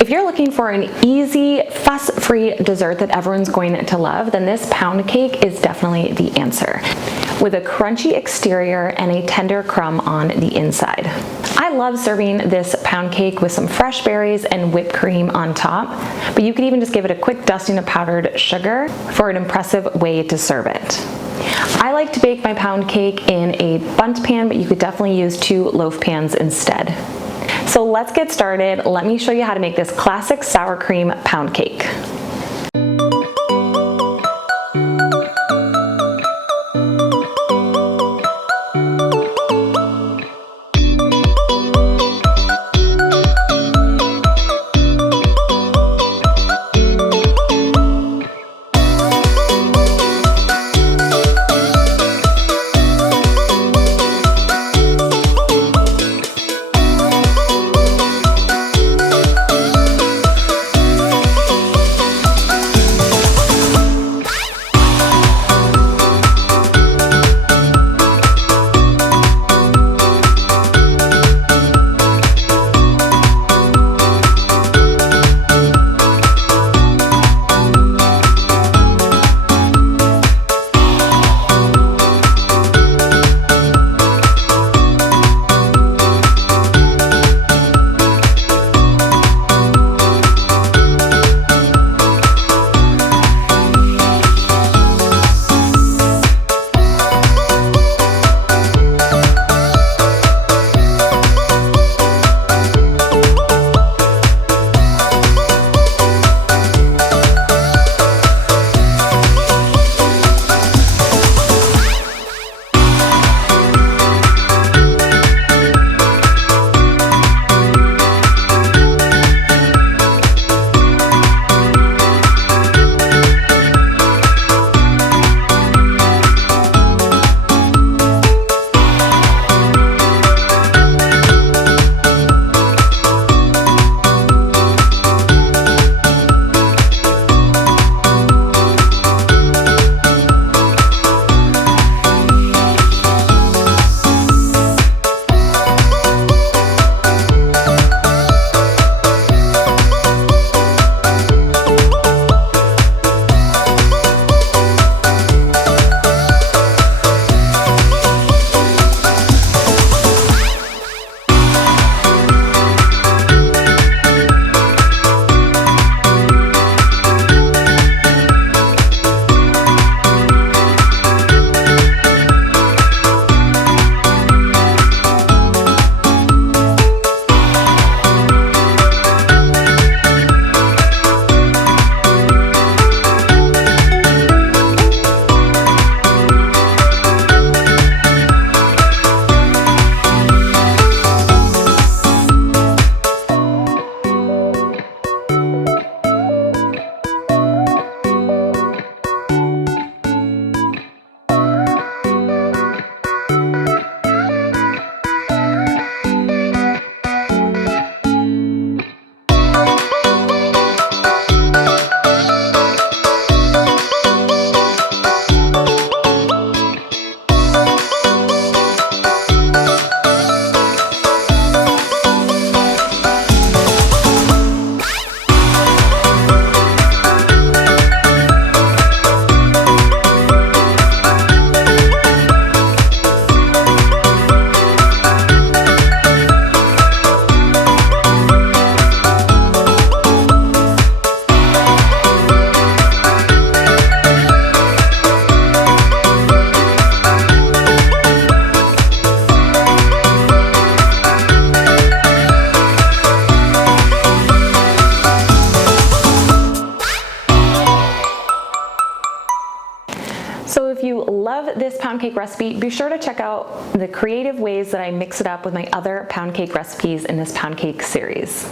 If you're looking for an easy, fuss-free dessert that everyone's going to love, then this pound cake is definitely the answer, with a crunchy exterior and a tender crumb on the inside. I love serving this pound cake with some fresh berries and whipped cream on top, but you could even just give it a quick dusting of powdered sugar for an impressive way to serve it. I like to bake my pound cake in a bundt pan, but you could definitely use 2 loaf pans instead. So let's get started. Let me show you how to make this classic sour cream pound cake. So if you love this pound cake recipe, be sure to check out the creative ways that I mix it up with my other pound cake recipes in this pound cake series.